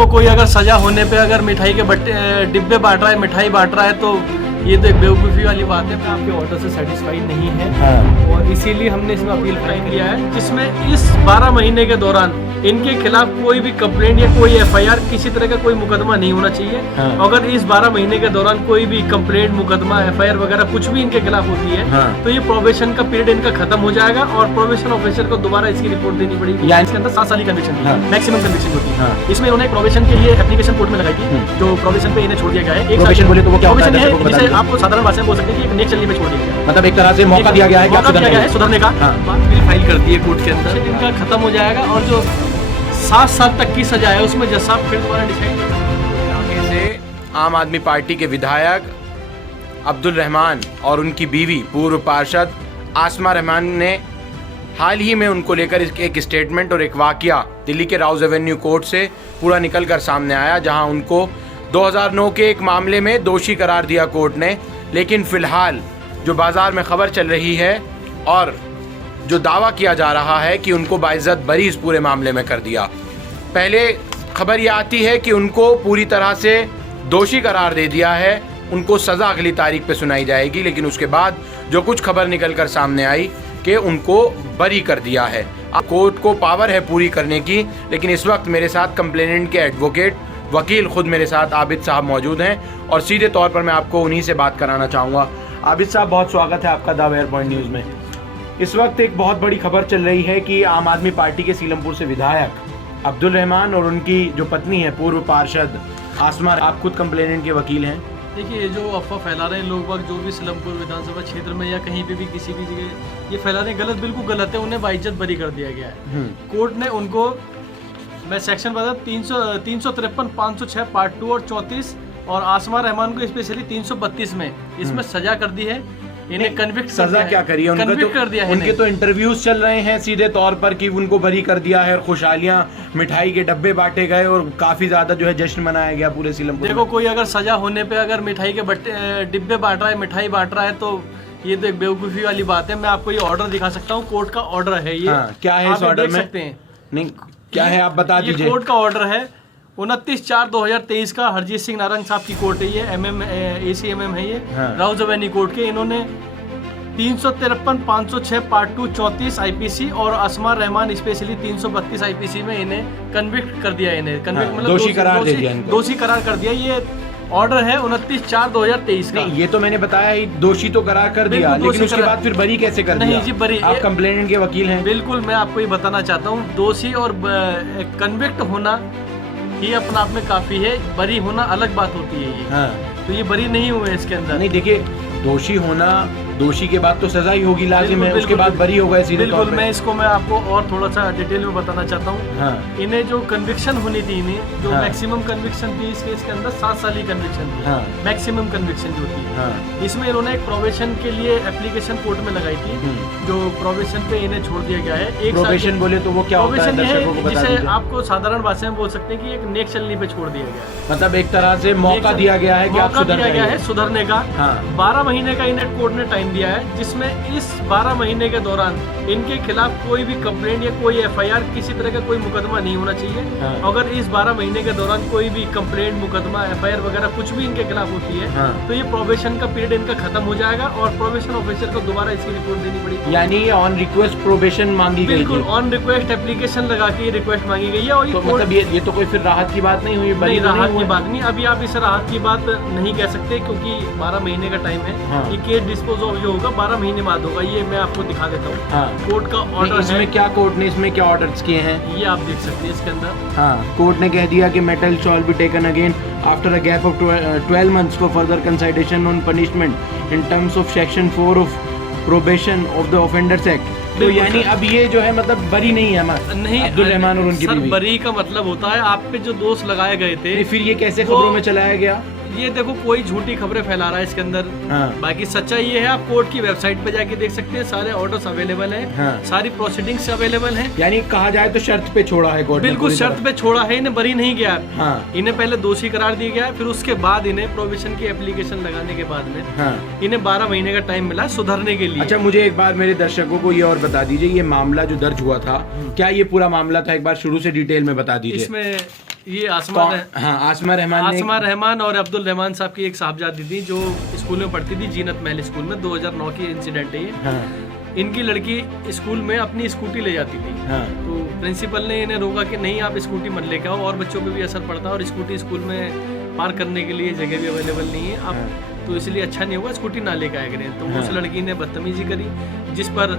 देखो कोई अगर सजा होने पे अगर मिठाई के डिब्बे बांट रहा है, मिठाई बांट रहा है, तो ये तो एक बेवकूफ़ी वाली बात है। आपके ऑर्डर से सेटिस्फाइड नहीं है। हाँ। और इसीलिए हमने इसमें अपील फाइल किया है, जिसमें इस 12 महीने के दौरान इनके खिलाफ कोई भी कंप्लेंट या कोई एफआईआर, किसी तरह का कोई मुकदमा नहीं होना चाहिए। हाँ। अगर इस 12 महीने के दौरान कोई भी कंप्लेंट, मुकदमा, एफआईआर वगैरह कुछ भी इनके खिलाफ होती है, हाँ। तो ये प्रोबेशन का पीरियड इनका खत्म हो जाएगा और प्रोबेशन ऑफिसर को दोबारा इसकी रिपोर्ट देनी पड़ेगी। इसके अंदर 7 साल की कन्विक्शन हाँ। मैक्सिमम कन्विक्शन होती है। हाँ। इसमें उन्होंने प्रोबेशन के लिए एप्लीकेशन कोर्ट में लगाई थी, जो प्रोबेशन पे इन्हें छोड़ दिया गया है। प्रोबेशन बोले तो वो क्या होता है? प्रोबेशन है, जिसे आपको साधारण भाषा में बोल सकते हैं कि एक नेक चलने पे छोड़ दिया गया है। मतलब एक तरह से मौका दिया गया है कि आप मौका दिया गया है सुधरने का। हाँ। बात मेरी फाइल कर दी है कोर्ट के अंदर, इनका खत्म हो जाएगा और जो 7 साल तक की सजा है उसमें जज साहब फिर दोबारा डिसाइड इलाके से आम आदमी पार्टी के विधायक अब्दुल रहमान और उनकी बीवी पूर्व पार्षद आसमा रहमान ने हाल ही में उनको लेकर एक स्टेटमेंट और एक वाकया दिल्ली के राउज एवेन्यू कोर्ट से पूरा निकल कर सामने आया, जहां उनको 2009 के एक मामले में दोषी करार दिया कोर्ट ने। लेकिन फिलहाल जो बाजार में खबर चल रही है और जो दावा किया जा रहा है कि उनको बाइज्जत बरी इस पूरे मामले में कर दिया। पहले खबर ये आती है कि उनको पूरी तरह से दोषी करार दे दिया है, उनको सज़ा अगली तारीख पे सुनाई जाएगी। लेकिन उसके बाद जो कुछ खबर निकल कर सामने आई कि उनको बरी कर दिया है। अब कोर्ट को पावर है पूरी करने की, लेकिन इस वक्त मेरे साथ कंप्लेनेंट के एडवोकेट वकील खुद मेरे साथ आबिद साहब मौजूद हैं और सीधे तौर पर मैं आपको उन्हीं से बात कराना चाहूँगा। आबिद साहब, बहुत स्वागत है आपका द वेयर पॉइंट न्यूज़ में। इस वक्त एक बहुत बड़ी खबर चल रही है कि आम आदमी पार्टी के सीलमपुर से विधायक अब्दुल रहमान और उनकी जो पत्नी है पूर्व पार्षद आसमा, आप खुद कंप्लेनेंट के वकील हैं। देखिए, ये जो अफवाह फैला रहे हैं लोग बाग, जो भी सीलमपुर विधानसभा क्षेत्र में या कहीं पे भी किसी भी जगह ये फैला रहे हैं, गलत, बिल्कुल गलत है। उन्हें बाइज्जत बरी कर दिया गया है। कोर्ट ने उनको, मैं सेक्शन बता 353, 506 पार्ट 2 और 34 और आसमा रहमान को स्पेशली 332 में इसमें सजा कर दी है। इन्हें कन्विक्ट सजा क्या करी है? कन्विक्ट कर दिया है। उनके तो इंटरव्यूज चल रहे हैं सीधे तौर पर कि उनको बरी कर दिया है, खुशहालियां, मिठाई के डब्बे बांटे गए और काफी ज्यादा जो है जश्न मनाया गया पूरे सीलमपुर। देखो, कोई अगर सजा होने पे अगर मिठाई के डिब्बे बांट रहा है, मिठाई बांट रहा है, तो ये तो एक बेवकूफ़ी वाली बात है। मैं आपको ये ऑर्डर दिखा सकता हूँ, कोर्ट का ऑर्डर है ये। हाँ, क्या है इस ऑर्डर में? सकते हैं। नहीं, क्या है आप बता दीजिए। कोर्ट का ऑर्डर है 29/4/2023 का। हरजीत सिंह नारंग साहब की कोर्ट है ये, ACMM है ये। हाँ। राउज एवेन्यू कोर्ट के इन्होंने 353, 506 पार्ट 2, 34 IPC और आसमा रहमान स्पेशली 332 IPC में इन्हें कन्विक्ट कर दिया। इन्हें कन्विक्ट मतलब दोषी करार दे दिया इनको। दोषी करार कर दिया। ये ऑर्डर है 29/4/2023 का। नहीं, ये तो मैंने बताया ही, दोषी तो करार कर दिया, लेकिन उसके बाद फिर बरी कैसे कर दिया? नहीं जी, बरी, आप कंप्लेनेंट के वकील हैं। बिल्कुल, मैं आपको ये बताना चाहता हूँ, दोषी और कन्विक्ट होना ही अपना आप में काफी है, बरी होना अलग बात होती है ये। हाँ। तो ये बरी नहीं हुए इसके अंदर। नहीं, देखिए, दोषी होना, दोषी के बाद तो सजा ही होगी लाजिम है, उसके बिल्कुल, बाद बरी होगा सीधे तौर बिल्कुल। पे। मैं इसको आपको और थोड़ा सा डिटेल में बताना चाहता हूँ। हाँ। इन्हें जो कन्विक्शन होनी थी, इन्हें जो हाँ। मैक्सिमम कन्विक्शन थी इस केस के अंदर 7 साल की कन्विक्शन थी। हाँ। मैक्सिमम कन्विक्शन जो थी। हाँ। इसमें इन्होंने एक प्रोबेशन के लिए एप्लीकेशन कोर्ट में लगाई थी, जो प्रोबेशन पे इन्हें छोड़ दिया गया है। एक प्रोबेशन बोले तो वो क्या होता है? दर्शकों को बता जिसे दीजिए। आपको साधारण भाषा में बोल सकते हैं कि एक नेक चलनी पे छोड़ दिया गया है। मतलब एक तरह से मौका दिया गया है कि आप मौका सुधर दिया गया जाइए। है सुधरने का। हाँ। 12 महीने का इन्हें कोर्ट ने टाइम दिया है, जिसमें इस 12 महीने के दौरान इनके खिलाफ कोई भी कंप्लेंट या कोई एफआईआर, किसी तरह का कोई मुकदमा नहीं होना चाहिए। हाँ। अगर इस 12 महीने के दौरान कोई भी कंप्लेंट, मुकदमा, एफआईआर वगैरह कुछ भी इनके खिलाफ होती है, हाँ। तो ये प्रोबेशन का पीरियड इनका खत्म हो जाएगा और प्रोबेशन ऑफिसर को दोबारा इसकी रिपोर्ट देनी पड़ेगी। यानी ये ऑन रिक्वेस्ट प्रोबेशन मांगी गई बिल्कुल, थी। ऑन रिक्वेस्ट एप्लीकेशन लगा के रिक्वेस्ट मांगी गई है। और तो मतलब ये तो कोई फिर राहत की बात नहीं हुई? बरी नहीं, तो राहत की हुआ? बात नहीं। अभी आप इस राहत की बात नहीं कह सकते, क्योंकि 12 महीने का टाइम है। हाँ। ये केस डिस्पोज ऑफ जो होगा 12 महीने बाद होगा। ये मैं आपको दिखा देता हूँ। हाँ। कोर्ट का नहीं, ऑर्डर है, इसमें क्या कोर्ट ने इसमें क्या ऑर्डर्स किए हैं? ये आप देख सकते हैं इसके अंदर। हाँ, कोर्ट ने कह दिया कि metal shawl be taken again after a gap of 12 months for further consideration on punishment in terms of section 4 of probation of the offenders act. तो यानी अब ये जो है मतलब बरी नहीं है हमारा नहीं, अब्दुल रहमान और उनकी सर, बीवी। बरी का मतलब होता है आप पे जो दोष लगाए गए थे। फिर ये कैसे वो- खबरों में चलाया गया? ये देखो, कोई झूठी खबरें फैला रहा है इसके अंदर। हाँ। बाकी सच्चाई ये है, आप कोर्ट की वेबसाइट पे जाके देख सकते हैं, सारे ऑर्डर्स अवेलेबल हैं। हाँ। सारी प्रोसीडिंग्स अवेलेबल हैं। यानी कहा जाए तो शर्त पे छोड़ा है कोर्ट ने बिल्कुल पूरी शर्त तरह। पे छोड़ा है, इन्हें बरी नहीं किया। हाँ। इन्हें पहले दोषी करार दिया गया है, फिर उसके बाद इन्हें प्रोविजन की एप्लीकेशन लगाने के बाद में हाँ। इन्हें 12 महीने का टाइम मिला सुधरने के लिए। अच्छा, मुझे एक बार मेरे दर्शकों को ये और बता दीजिए, ये मामला जो दर्ज हुआ था, क्या ये पूरा मामला था? एक बार शुरू से डिटेल में बता दीजिए। इसमें ये आसमा हाँ, आसमा रहमान ने आसमा रहमान और अब्दुल रहमान साहब की एक साहबजादी थी जो स्कूल में पढ़ती थी, जीनत महल स्कूल में। 2009 की इंसिडेंट है ये। हाँ, इनकी लड़की स्कूल में अपनी स्कूटी ले जाती थी, हाँ, तो प्रिंसिपल ने इन्हें रोका कि नहीं, आप स्कूटी मत लेके आओ, और बच्चों पे भी असर पड़ता है और स्कूटी स्कूल में पार्क करने के लिए जगह भी अवेलेबल नहीं है अब, तो इसलिए अच्छा नहीं होगा, स्कूटी ना लेके आया करें। तो उस लड़की ने बदतमीजी करी, जिस पर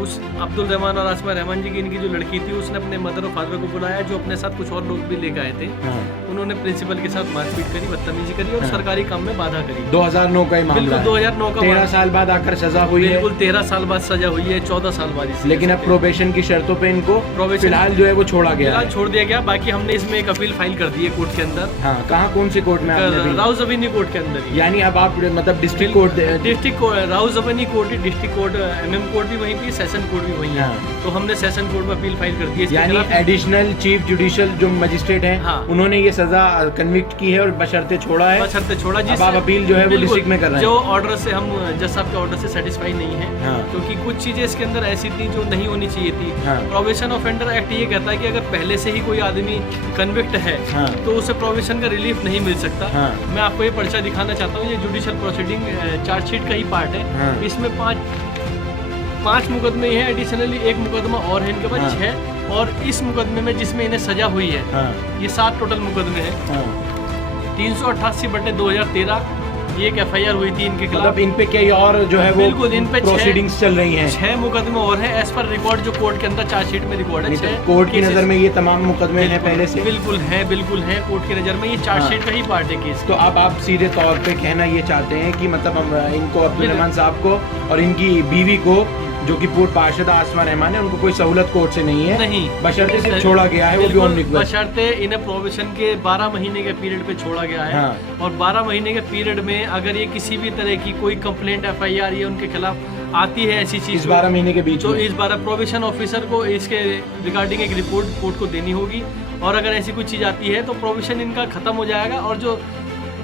उस अब्दुल रहमान और आसमा रहमान जी की इनकी जो लड़की थी उसने अपने मदर और फादर को बुलाया, जो अपने साथ कुछ और लोग भी लेकर आए थे। हाँ। उन्होंने प्रिंसिपल के साथ मारपीट करी, बदतमीजी करी और सरकारी काम में बाधा करी। 2009 का ही मामला बिल्कुल है। 2009 का 13 साल बाद आकर सजा हुई है। बिल्कुल 13 साल बाद सजा हुई है, 14 साल बाद इससे। लेकिन अब प्रोबेशन की शर्तों पे इनको Probation- फिलहाल जो है वो छोड़ा गया फिलहाल है। छोड़ दिया गया। बाकी हमने इसमें एक अपील फाइल कर दी है कोर्ट के अंदर, हाँ, कहाँ कौन सी कोर्ट में आपने अभी? राउज अवेन्यू कोर्ट के अंदर ही। यानी अब आप मतलब district court district court, Rouse avenue court, district court, MM court भी वहीं पे, सेशन कोर्ट भी वहीं है। हाँ। तो हमने सेशन कोर्ट में अपील फाइल कर दी है इसके यानी खिलाफ। एडिशनल चीफ जुडिशियल जो मजिस्ट्रेट हैं, हाँ। उन्होंने ये सजा कन्विक्ट की है और बशर्ते छोड़ा है। बशर्ते छोड़ा, अब आप अपील जो है वो बिल्कुल, डिस्ट्रिक्ट में कर रहे हैं। जो ऑर्डर से हम जज साहब के ऑर्डर से सेटिस्फाई नहीं है, हाँ। क्योंकि कुछ चीजें इसके अंदर ऐसी थी जो नहीं होनी चाहिए थी। हाँ। प्रोबेशन ऑफेंडर एक्ट ये कहता है कि अगर पहले से ही कोई आदमी कन्विक्ट है हाँ। तो उसे प्रोबेशन का रिलीफ नहीं मिल सकता। हाँ। मैं आपको ये पर्चा दिखाना चाहता हूँ, ये जुडिशियल प्रोसीडिंग चार्जशीट का ही पार्ट है। हाँ। इसमें पांच मुकदमे हैं, एडिशनली एक मुकदमा और है इनके पास, हाँ। 6, और इस मुकदमे में जिसमें इन्हें सजा हुई है, हाँ, ये 7 टोटल मुकदमे हैं। हाँ। 388/2013 ये एक FIR हुई थी इनके खिलाफ। मतलब इन पे कई और जो है वो बिल्कुल, इन पे प्रोसीडिंग्स चल रही हैं। 6 मुकदमे और हैं एज पर रिकॉर्ड, जो कोर्ट के अंदर चार्जशीट में रिकॉर्ड है। नहीं तो 6 कोर्ट की cases। नज़र में ये तमाम मुकदमे हैं बिल्कुल, पहले से। बिल्कुल है कोर्ट की नज़र में, ये चार्जशीट का ही पार्ट है केस। तो अब आप सीधे तौर पे कहना ये चाहते हैं कि मतलब हम इनको अब्दुल रहमान साहब को और इनकी बीवी को, जो कि पूर्व पार्षद आसमा रहमान है, उनको कोई सहूलत कोर्ट से नहीं है, नहीं, बशर्ते से छोड़ा गया है, वो भी ऑन रिक्वेस्ट। बशर्ते इन्हें प्रोबेशन के 12 महीने के पीरियड पे छोड़ा गया है। हाँ। और 12 महीने के पीरियड में अगर ये किसी भी तरह की कोई कंप्लेंट FIR ये उनके खिलाफ आती है, ऐसी चीज इस 12 महीने के बीच तो में इस बार प्रोबेशन ऑफिसर को इसके रिगार्डिंग एक रिपोर्ट कोर्ट को देनी होगी, और अगर ऐसी कोई चीज़ आती है तो प्रोबेशन इनका खत्म हो जाएगा, और जो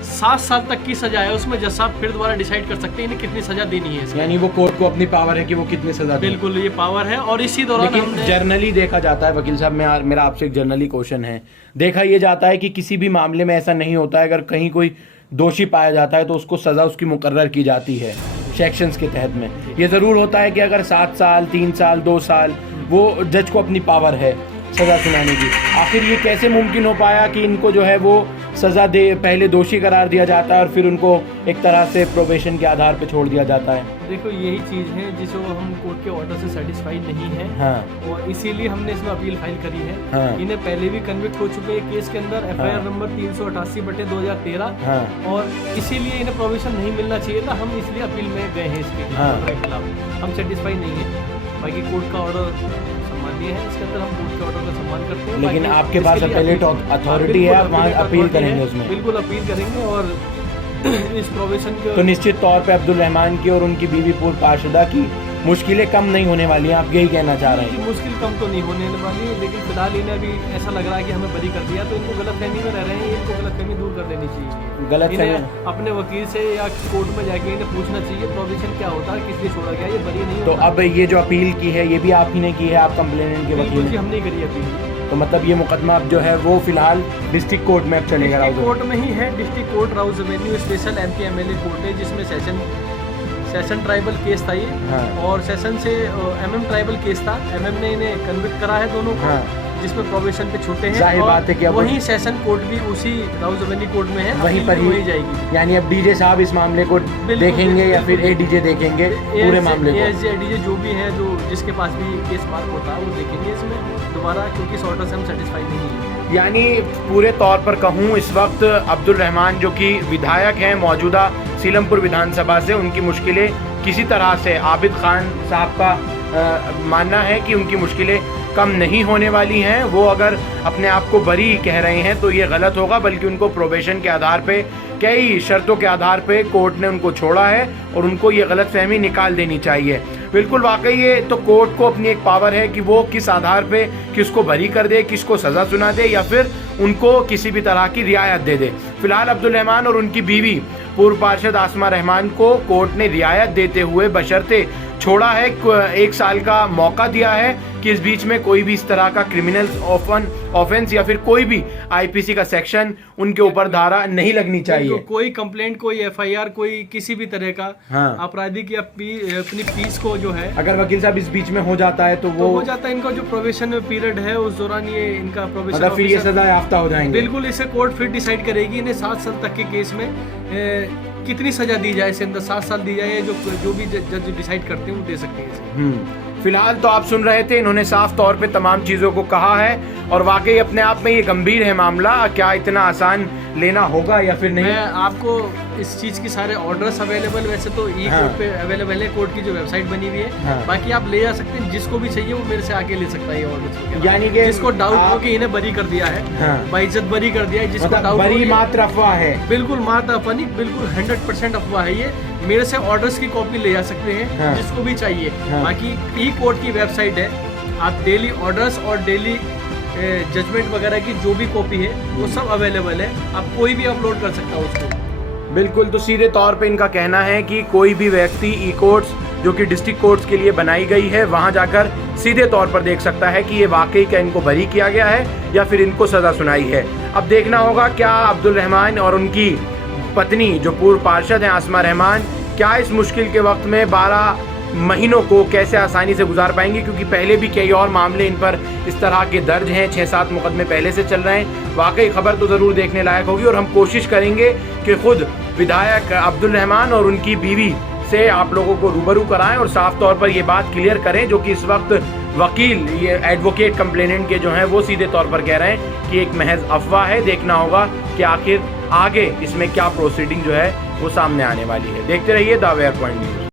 7 साल तक की सजा है उसमें जज साहब फिर दोबारा डिसाइड कर सकते हैं इन्हें कितनी सजा देनी है इसमें। यानी वो कोर्ट को अपनी पावर है कि वो कितनी सजा दे। बिल्कुल ये पावर है, और इसी दौरान लेकिन हमने जर्नली देखा जाता है, वकील साहब मेरा आपसे एक जर्नली क्वेश्चन है, देखा ये जाता है कि किसी भी मामले में ऐसा नहीं होता है, अगर कहीं कोई दोषी पाया जाता है तो उसको सजा उसकी मुकर्रर की जाती है सेक्शंस के तहत में। ये ज़रूर होता है कि अगर 7 साल 3 साल 2 साल वो जज को अपनी पावर है सज़ा सुनाने की। आखिर ये कैसे मुमकिन हो पाया कि इनको जो है वो सज़ा दे, पहले दोषी करार दिया जाता है और फिर उनको एक तरह से प्रोबेशन के आधार पे छोड़ दिया जाता है? देखो यही चीज़ है जिसको हम कोर्ट के ऑर्डर से सेटिस्फाई नहीं है, हाँ। और इसीलिए हमने इसमें अपील फाइल करी है। हाँ। इन्हें पहले भी कन्विक्ट हो चुके हैं केस के अंदर, FIR नंबर 388/2013, हाँ। और इसीलिए इन्हें प्रोविजन नहीं मिलना चाहिए था। हम इसलिए अपील में गए हैं इसके हाँ। खिलाफ। हम सेटिस्फाई नहीं है, बाकी कोर्ट का ऑर्डर सम्मानीय है, इसके अंदर हम कोर्ट के ऑर्डर का सम्मान करते हैं। लेकिन बाकी आपके पास इसके लिए appellate अपील- authority है, आप वहाँ बिल्कुल अपील authority करेंगे है, उसमें? बिल्कुल अपील करेंगे, और इस प्रोविजन के तो निश्चित तौर पे अब्दुल रहमान की और उनकी बीवी पूर्व पार्षदा की मुश्किलें कम नहीं होने वाली हैं, आप यही कहना चाह रहे हैं? मुश्किल कम तो नहीं होने वाली है, लेकिन फिलहाल इन्हें अभी ऐसा लग रहा है कि हमें बरी कर दिया, तो इनको गलतफहमी में रह रहे हैं, इनको गलतफहमी दूर कर देनी चाहिए। गलतफहमी- इन्हें अपने वकील से या कोर्ट में जाके इन्हें पूछना चाहिए प्रोविजन क्या होता है, किस लिए छोड़ा गया, ये बरी नहीं तो होता। अब ये जो अपील की है ये भी आप ही ने की है, आप कंप्लेनेंट के बिल्कुल वकील जी, हैं? हमने करी अपील। तो मतलब ये मुकदमा अब जो है वो फिलहाल डिस्ट्रिक्ट कोर्ट में अब चलेगा? डिस्ट्रिक्ट कोर्ट में ही है, district court Rouse Avenue special MP MLA court है, जिसमें सेशन ट्राइबल केस था ये। हाँ। और सेशन से MM ट्राइबल केस था, MM ने इन्हें कन्विक्ट करा है दोनों को, हाँ। जिसमें प्रोबेशन पे छूटे हैं। जाहिर और बात है कि अब वहीं सेशन कोर्ट भी उसी राउज एवेन्यू कोर्ट में है, वहीं अपील पर भी ही वहीं जाएगी। यानी अब डीजे साहब इस मामले को देखेंगे या फिर ADJ देखेंगे पूरे मामले को? ADJ जो भी है, जो जिसके पास भी केस मार्क होता है वो देखेंगे इसमें दोबारा, क्योंकि इस ऑर्डर से हम सेटिस्फाई नहीं है। यानी पूरे तौर पर कहूँ इस वक्त अब्दुल रहमान जो कि विधायक हैं मौजूदा सीलमपुर विधानसभा से, उनकी मुश्किलें किसी तरह से आबिद खान साहब का मानना है कि उनकी मुश्किलें कम नहीं होने वाली हैं। वो अगर अपने आप को बरी कह रहे हैं तो ये गलत होगा, बल्कि उनको प्रोबेशन के आधार पे, कई शर्तों के आधार पे कोर्ट ने उनको छोड़ा है और उनको ये गलतफहमी निकाल देनी चाहिए। बिल्कुल वाकई ये तो कोर्ट को अपनी एक पावर है कि वो किस आधार पे किसको बरी कर दे, किसको सज़ा सुना दे या फिर उनको किसी भी तरह की रियायत दे दे। फिलहाल अब्दुल रहमान और उनकी बीवी पूर्व पार्षद आसमा रहमान को कोर्ट ने रियायत देते हुए बशर्ते छोड़ा है, 1 साल का मौका दिया है कि इस बीच में कोई भी इस तरह का क्रिमिनल ऑफेंस या फिर कोई भी आईपीसी का सेक्शन उनके ऊपर धारा नहीं लगनी चाहिए। कोई कंप्लेंट, कोई एफआईआर, कोई किसी भी तरह का हाँ। आपराधिक या अपनी फीस को जो है, अगर वकील साहब इस बीच में हो जाता है तो वो हो जाता है। इनका जो प्रोबेशन पीरियड है उस दौरान ये इनका प्रोबेशन मतलब फिर ये सजा याफ्ता हो जाएंगे। बिल्कुल, इसे कोर्ट फिर डिसाइड करेगी इन्हें 7 साल तक के केस में कितनी सजा दी जाए। इसके अंदर 7 साल दी जाए, जो भी जज डिसाइड करते हैं वो दे सकते हैं इसे। फिलहाल तो आप सुन रहे थे, इन्होंने साफ तौर पे तमाम चीज़ों को कहा है और वाकई अपने आप में ये गंभीर है मामला। क्या इतना आसान लेना होगा या फिर नहीं? मैं आपको इस चीज़ की सारे ऑर्डर्स अवेलेबल, वैसे तो ई हाँ। कोर्ट पे अवेलेबल है, कोर्ट की जो वेबसाइट बनी हुई है। हाँ। बाकी आप ले जा सकते हैं, जिसको भी चाहिए वो मेरे से आके ले सकता है ये ऑर्डर्स। यानी कि जिसको डाउट हो कि इन्हें बरी कर दिया है, हाँ। बाइज्जत बरी कर दिया है, जिसको मतलब डाउट बरी मात्र अफवाह है। बिल्कुल मात्र अफवाह नहीं, बिल्कुल 100% अफवाह है ये। मेरे से ऑर्डर्स की कॉपी ले जा सकते हैं, हाँ। जिसको भी चाहिए। हाँ। बाकी ई कोर्ट की वेबसाइट है, आप डेली ऑर्डर्स और डेली जजमेंट वगैरह की जो भी कॉपी है वो सब अवेलेबल है, आप कोई भी अपलोड कर सकता है उसको। बिल्कुल, तो सीधे तौर पे इनका कहना है कि कोई भी व्यक्ति ई कोर्ट्स जो कि डिस्ट्रिक्ट कोर्ट्स के लिए बनाई गई है वहां जाकर सीधे तौर पर देख सकता है कि ये वाकई क्या इनको बरी किया गया है या फिर इनको सजा सुनाई है। अब देखना होगा क्या अब्दुल रहमान और उनकी पत्नी जो पूर्व पार्षद हैं आसमा रहमान, क्या इस मुश्किल के वक्त में 12 महीनों को कैसे आसानी से गुजार पाएंगे, क्योंकि पहले भी कई और मामले इन पर इस तरह के दर्ज हैं, 6-7 मुकदमे पहले से चल रहे हैं। वाकई खबर तो ज़रूर देखने लायक होगी और हम कोशिश करेंगे कि खुद विधायक अब्दुल रहमान और उनकी बीवी से आप लोगों को रूबरू कराएं और साफ तौर पर ये बात क्लियर करें, जो कि इस वक्त वकील, ये एडवोकेट कंप्लेनेंट के जो हैं वो सीधे तौर पर कह रहे हैं कि एक महज अफवाह है। देखना होगा कि आखिर आगे इसमें क्या प्रोसीडिंग जो है वो सामने आने वाली है। देखते रहिए द वेयर पॉइंट न्यूज़।